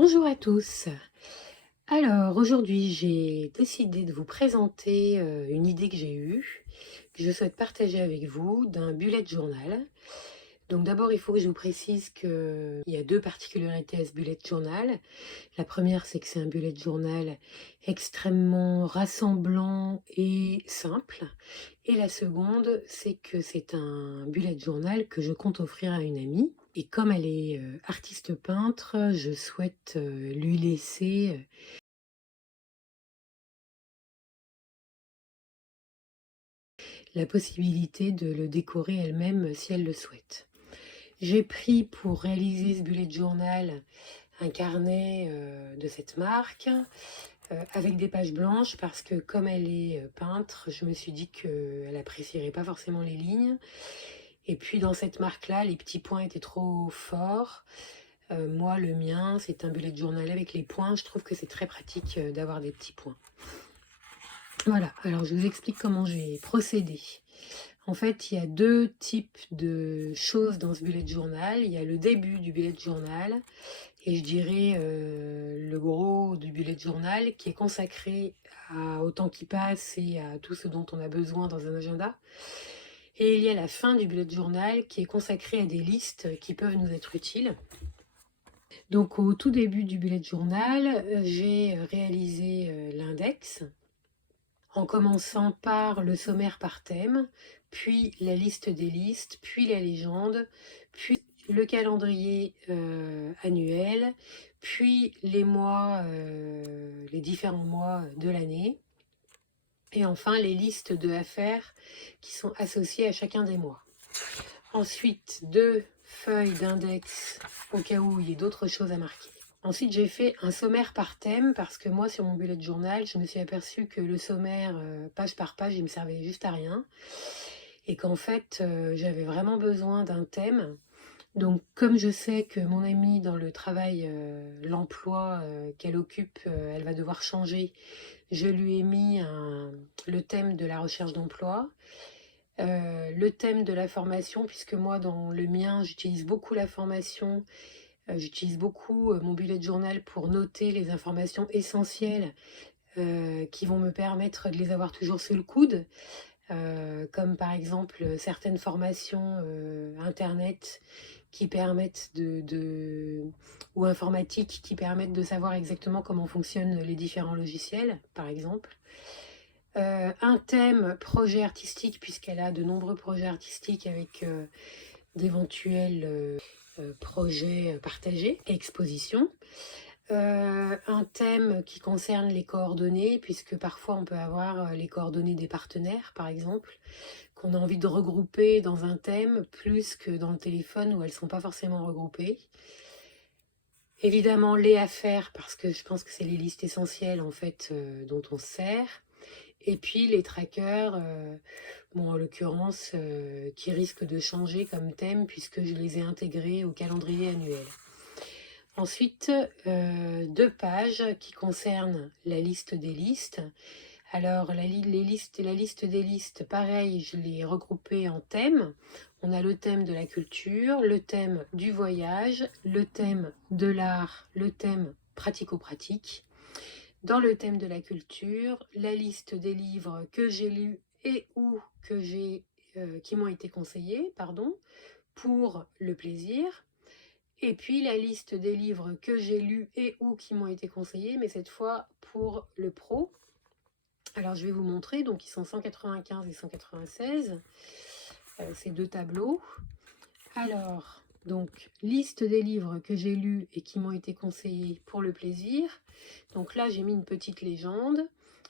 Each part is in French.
Bonjour à tous. Alors aujourd'hui, j'ai décidé de vous présenter une idée que j'ai eue, que je souhaite partager avec vous, d'un bullet journal. Donc d'abord, il faut que je vous précise qu'il y a deux particularités à ce bullet journal. La première, c'est que c'est un bullet journal extrêmement rassemblant et simple. Et la seconde, c'est que c'est un bullet journal que je compte offrir à une amie. Et comme elle est artiste peintre, je souhaite lui laisser la possibilité de le décorer elle-même si elle le souhaite. J'ai pris pour réaliser ce bullet journal un carnet de cette marque avec des pages blanches parce que comme elle est peintre, je me suis dit qu'elle apprécierait pas forcément les lignes. Et puis dans cette marque-là, les petits points étaient trop forts. Moi, le mien, c'est un bullet journal avec les points. Je trouve que c'est très pratique d'avoir des petits points. Voilà, alors je vous explique comment j'ai procédé. En fait, il y a deux types de choses dans ce bullet journal. Il y a le début du bullet journal et je dirais le gros du bullet journal qui est consacré au temps qui passe et à tout ce dont on a besoin dans un agenda. Et il y a la fin du bullet journal qui est consacré à des listes qui peuvent nous être utiles. Donc au tout début du bullet journal, j'ai réalisé l'index en commençant par le sommaire par thème, puis la liste des listes, puis la légende, puis le calendrier annuel, puis les mois, les différents mois de l'année, et enfin les listes de affaires qui sont associées à chacun des mois. Ensuite, deux feuilles d'index au cas où il y ait d'autres choses à marquer. Ensuite, j'ai fait un sommaire par thème parce que moi, sur mon bullet journal, je me suis aperçue que le sommaire, page par page, il me servait juste à rien. Et qu'en fait, j'avais vraiment besoin d'un thème. Donc, comme je sais que mon amie, dans le travail, l'emploi qu'elle occupe, elle va devoir changer, je lui ai mis le thème de la recherche d'emploi. Le thème de la formation, puisque moi, dans le mien, j'utilise beaucoup la formation. J'utilise beaucoup mon bullet journal pour noter les informations essentielles qui vont me permettre de les avoir toujours sous le coude, comme par exemple certaines formations internet qui permettent ou informatiques qui permettent de savoir exactement comment fonctionnent les différents logiciels, par exemple. Un thème projet artistique, puisqu'elle a de nombreux projets artistiques avec d'éventuels projets partagés, expositions. Un thème qui concerne les coordonnées, puisque parfois on peut avoir les coordonnées des partenaires, par exemple, qu'on a envie de regrouper dans un thème, plus que dans le téléphone où elles ne sont pas forcément regroupées. Évidemment, les affaires, parce que je pense que c'est les listes essentielles en fait dont on se sert. Et puis les trackers, bon, en l'occurrence, qui risquent de changer comme thème puisque je les ai intégrés au calendrier annuel. Ensuite, deux pages qui concernent la liste des listes. Alors, la liste des listes, pareil, je l'ai regroupée en thèmes. On a le thème de la culture, le thème du voyage, le thème de l'art, le thème pratico-pratique. Dans le thème de la culture, la liste des livres que j'ai lus et ou qui m'ont été conseillés, pour le plaisir. Et puis la liste des livres que j'ai lus et ou qui m'ont été conseillés, mais cette fois pour le pro. Alors je vais vous montrer, donc ils sont 195 et 196, ces deux tableaux. Alors, donc, liste des livres que j'ai lus et qui m'ont été conseillés pour le plaisir. Donc là, j'ai mis une petite légende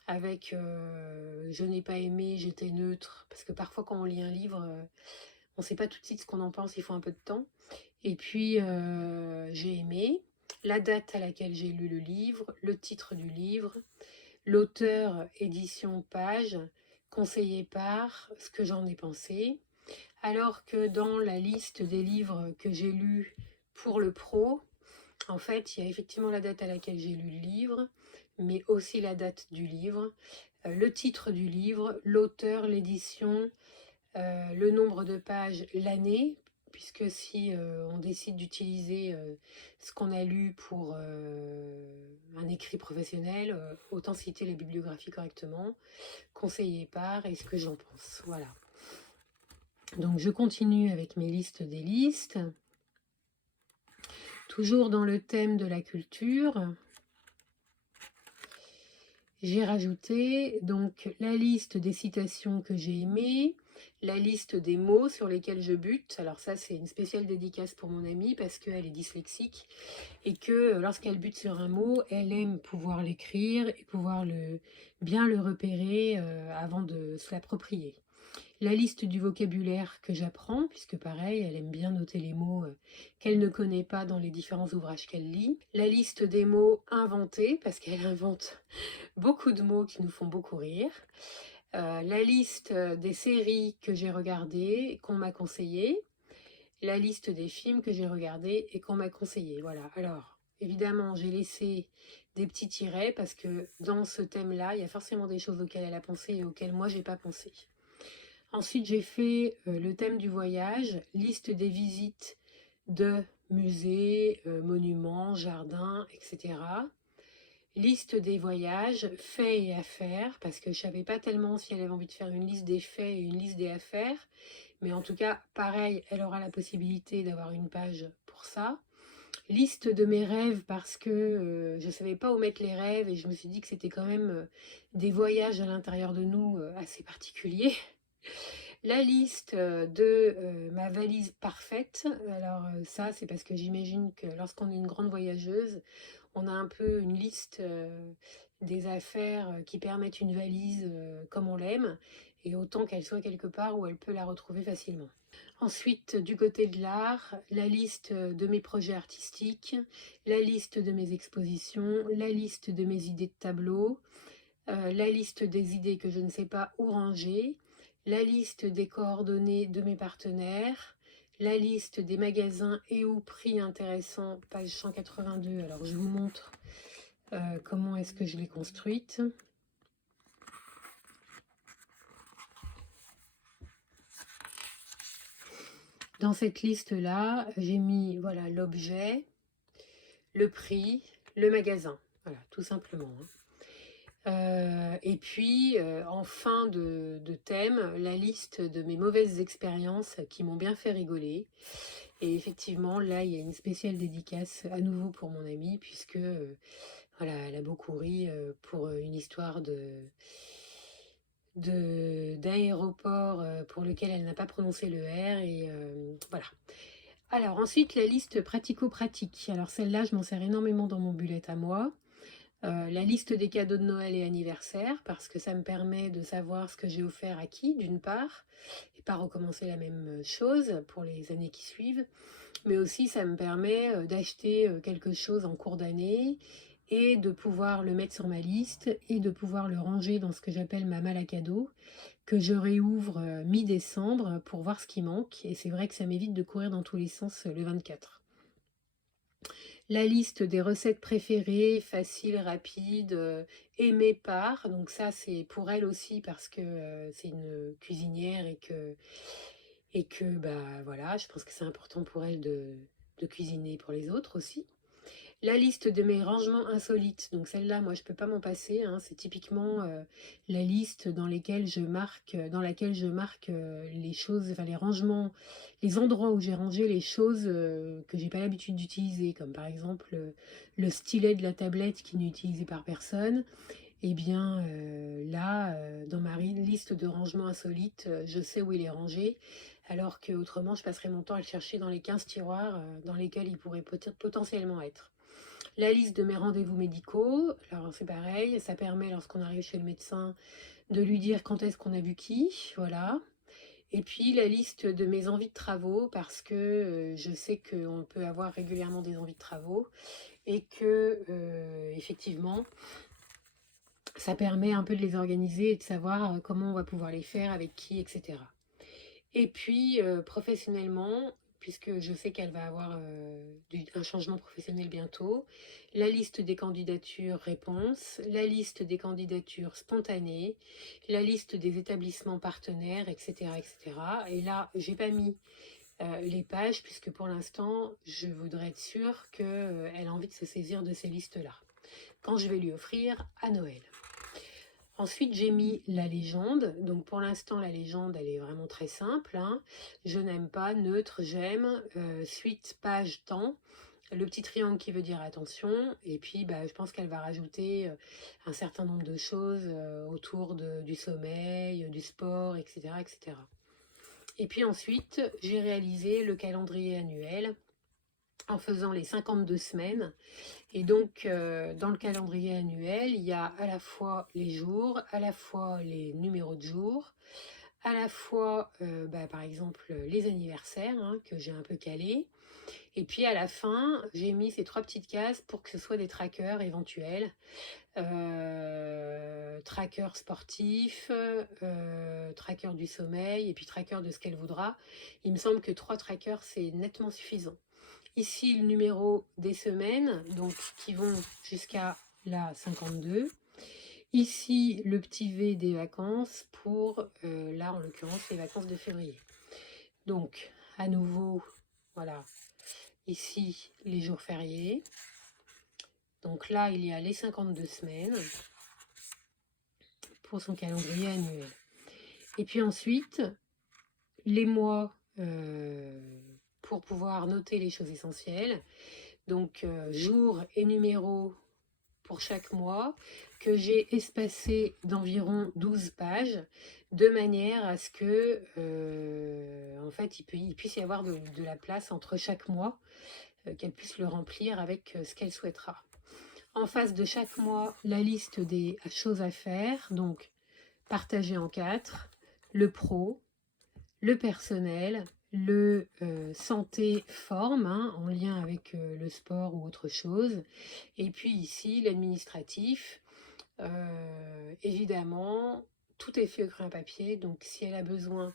avec je n'ai pas aimé, j'étais neutre. Parce que parfois, quand on lit un livre, on ne sait pas tout de suite ce qu'on en pense, il faut un peu de temps. Et puis, j'ai aimé, la date à laquelle j'ai lu le livre, le titre du livre, l'auteur, édition, page, conseillé par, ce que j'en ai pensé. Alors que dans la liste des livres que j'ai lus pour le pro, en fait, il y a effectivement la date à laquelle j'ai lu le livre, mais aussi la date du livre, le titre du livre, l'auteur, l'édition, le nombre de pages, l'année, puisque si on décide d'utiliser ce qu'on a lu pour un écrit professionnel, autant citer la bibliographie correctement, conseillé par et ce que j'en pense. Voilà. Donc je continue avec mes listes des listes. Toujours dans le thème de la culture, j'ai rajouté donc la liste des citations que j'ai aimées, la liste des mots sur lesquels je bute. Alors ça, c'est une spéciale dédicace pour mon amie parce qu'elle est dyslexique et que lorsqu'elle bute sur un mot, elle aime pouvoir l'écrire et pouvoir bien le repérer avant de se l'approprier. La liste du vocabulaire que j'apprends, puisque pareil, elle aime bien noter les mots qu'elle ne connaît pas dans les différents ouvrages qu'elle lit. La liste des mots inventés, parce qu'elle invente beaucoup de mots qui nous font beaucoup rire. La liste des séries que j'ai regardées et qu'on m'a conseillées. La liste des films que j'ai regardés et qu'on m'a conseillé. Voilà. Alors, évidemment, j'ai laissé des petits tirets parce que dans ce thème-là, il y a forcément des choses auxquelles elle a pensé et auxquelles moi, j'ai pas pensé. Ensuite, j'ai fait le thème du voyage, liste des visites de musées, monuments, jardins, etc. Liste des voyages, faits et affaires, parce que je ne savais pas tellement si elle avait envie de faire une liste des faits et une liste des affaires. Mais en tout cas, pareil, elle aura la possibilité d'avoir une page pour ça. Liste de mes rêves, parce que je ne savais pas où mettre les rêves et je me suis dit que c'était quand même des voyages à l'intérieur de nous assez particuliers. La liste de ma valise parfaite, alors ça c'est parce que j'imagine que lorsqu'on est une grande voyageuse, on a un peu une liste des affaires qui permettent une valise comme on l'aime, et autant qu'elle soit quelque part où elle peut la retrouver facilement. Ensuite, du côté de l'art, la liste de mes projets artistiques, la liste de mes expositions, la liste de mes idées de tableau, la liste des idées que je ne sais pas où ranger, la liste des coordonnées de mes partenaires, la liste des magasins et ou prix intéressants, page 182. Alors je vous montre comment est-ce que je l'ai construite. Dans cette liste-là, j'ai mis voilà l'objet, le prix, le magasin. Voilà, tout simplement. Et puis, en fin de thème, la liste de mes mauvaises expériences qui m'ont bien fait rigoler. Et effectivement, là, il y a une spéciale dédicace à nouveau pour mon amie, puisque voilà, elle a beaucoup ri pour une histoire d'aéroport pour lequel elle n'a pas prononcé le R. Et voilà. Alors ensuite, la liste pratico-pratique. Alors celle-là, je m'en sers énormément dans mon bullet à moi. La liste des cadeaux de Noël et anniversaire, parce que ça me permet de savoir ce que j'ai offert à qui, d'une part, et pas recommencer la même chose pour les années qui suivent, mais aussi ça me permet d'acheter quelque chose en cours d'année et de pouvoir le mettre sur ma liste et de pouvoir le ranger dans ce que j'appelle ma malle à cadeaux, que je réouvre mi-décembre pour voir ce qui manque, et c'est vrai que ça m'évite de courir dans tous les sens le 24. La liste des recettes préférées, faciles, rapides, aimées par. Donc ça, c'est pour elle aussi parce que c'est une cuisinière et que bah voilà, je pense que c'est important pour elle de cuisiner pour les autres aussi. La liste de mes rangements insolites, donc celle-là, moi je peux pas m'en passer, hein. C'est typiquement la liste dans laquelle je marque les choses, enfin les rangements, les endroits où j'ai rangé les choses que j'ai pas l'habitude d'utiliser, comme par exemple le stylet de la tablette qui n'est utilisé par personne. Et bien là, dans ma liste de rangements insolites, je sais où il est rangé, alors que autrement je passerais mon temps à le chercher dans les 15 tiroirs dans lesquels il pourrait potentiellement être. La liste de mes rendez-vous médicaux, alors c'est pareil, ça permet lorsqu'on arrive chez le médecin de lui dire quand est-ce qu'on a vu qui, voilà. Et puis la liste de mes envies de travaux, parce que je sais qu'on peut avoir régulièrement des envies de travaux et que effectivement ça permet un peu de les organiser et de savoir comment on va pouvoir les faire, avec qui, etc. Et puis, professionnellement, puisque je sais qu'elle va avoir un changement professionnel bientôt, la liste des candidatures réponses, la liste des candidatures spontanées, la liste des établissements partenaires, etc. etc. Et là, j'ai pas mis les pages, puisque pour l'instant, je voudrais être sûre qu'elle a envie de se saisir de ces listes-là, quand je vais lui offrir à Noël. Ensuite, j'ai mis la légende. Donc pour l'instant, la légende, elle est vraiment très simple, hein. Je n'aime pas, neutre, j'aime, suite, page, temps. Le petit triangle qui veut dire attention. Et puis, je pense qu'elle va rajouter un certain nombre de choses autour du sommeil, du sport, etc., etc. Et puis ensuite, j'ai réalisé le calendrier annuel en faisant les 52 semaines. Et donc, dans le calendrier annuel, il y a à la fois les jours, à la fois les numéros de jours, à la fois, par exemple, les anniversaires, hein, que j'ai un peu calés. Et puis à la fin, j'ai mis ces 3 petites cases pour que ce soit des trackers éventuels. Tracker sportif, tracker du sommeil et puis tracker de ce qu'elle voudra. Il me semble que 3 trackers, c'est nettement suffisant. Ici, le numéro des semaines, donc qui vont jusqu'à la 52. Ici, le petit V des vacances pour, là, en l'occurrence, les vacances de février. Donc, à nouveau, voilà, ici, les jours fériés. Donc là, il y a les 52 semaines pour son calendrier annuel. Et puis ensuite, les mois pour pouvoir noter les choses essentielles. Donc, jour et numéro pour chaque mois, que j'ai espacé d'environ 12 pages, de manière à ce que, en fait, il puisse y avoir de la place entre chaque mois, qu'elle puisse le remplir avec ce qu'elle souhaitera. En face de chaque mois, la liste des choses à faire, donc partagée en 4, le pro, le personnel, le santé forme, hein, en lien avec le sport ou autre chose, et puis ici l'administratif. Évidemment, tout est fait au crayon à papier, donc si elle a besoin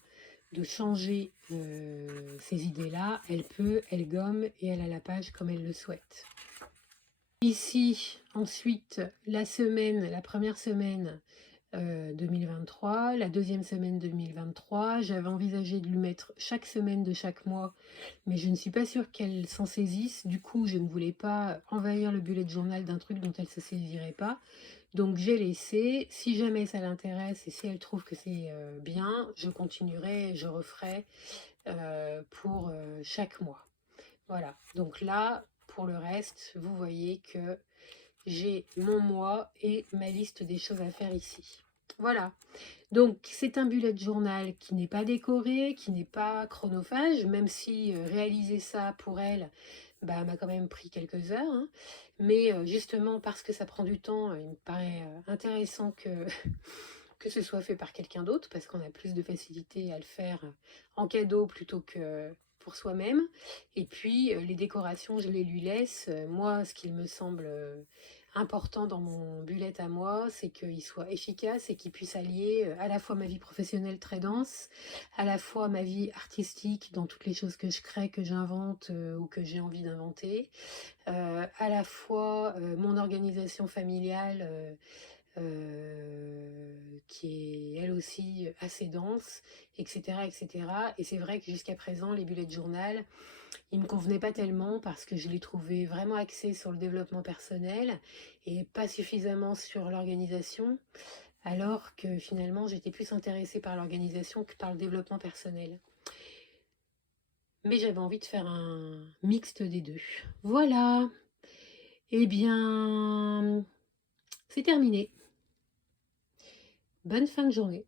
de changer ces idées-là, elle peut, elle gomme et elle a la page comme elle le souhaite. Ici, ensuite, la première semaine 2023, la deuxième semaine 2023. J'avais envisagé de lui mettre chaque semaine de chaque mois, mais je ne suis pas sûre qu'elle s'en saisisse. Du coup, je ne voulais pas envahir le bullet journal d'un truc dont elle ne se saisirait pas. Donc j'ai laissé. Si jamais ça l'intéresse et si elle trouve que c'est bien, je continuerai, je referai pour chaque mois. Voilà, donc là, pour le reste, vous voyez que j'ai mon mois et ma liste des choses à faire ici. Voilà, donc c'est un bullet journal qui n'est pas décoré, qui n'est pas chronophage, même si réaliser ça pour elle m'a quand même pris quelques heures. Hein. Mais justement parce que ça prend du temps, il me paraît intéressant que, que ce soit fait par quelqu'un d'autre, parce qu'on a plus de facilité à le faire en cadeau plutôt que pour soi-même. Et puis les décorations, je les lui laisse. Moi, ce qu'il me semble important dans mon bullet à moi, c'est qu'il soit efficace et qu'il puisse allier à la fois ma vie professionnelle très dense, à la fois ma vie artistique dans toutes les choses que je crée, que j'invente ou que j'ai envie d'inventer, à la fois mon organisation familiale qui est elle aussi assez dense, etc. etc. Et c'est vrai que jusqu'à présent, les bullets journal, ils me convenaient pas tellement parce que je les trouvais vraiment axés sur le développement personnel et pas suffisamment sur l'organisation, alors que finalement, j'étais plus intéressée par l'organisation que par le développement personnel. Mais j'avais envie de faire un mixte des deux. Voilà. Eh bien, c'est terminé. Bonne fin de journée.